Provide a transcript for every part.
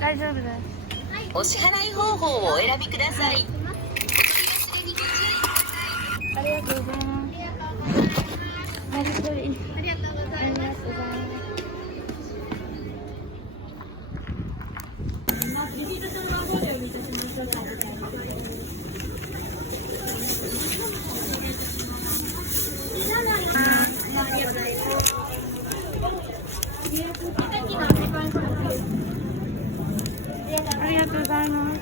大丈夫です。お支払い方法をお選びください。ありがとうございます。ありがとうございます。ありがとうございます。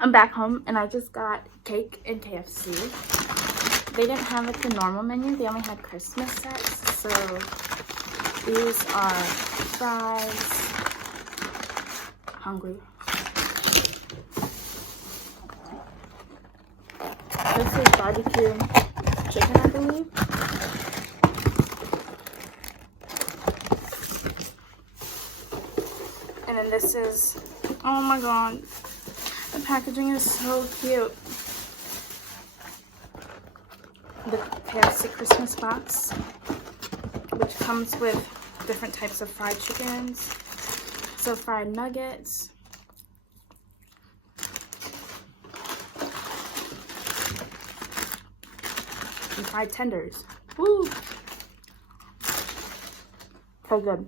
I'm back home and I just got cake and KFC. They didn't have like the normal menu, they only had Christmas sets. So these are fries. Hungry. This is barbecue chicken, I believe. And then this is, oh my god. The packaging is so cute. The KFC Christmas box, which comes with different types of fried chickens, so fried nuggets, and fried tenders. Woo! So good.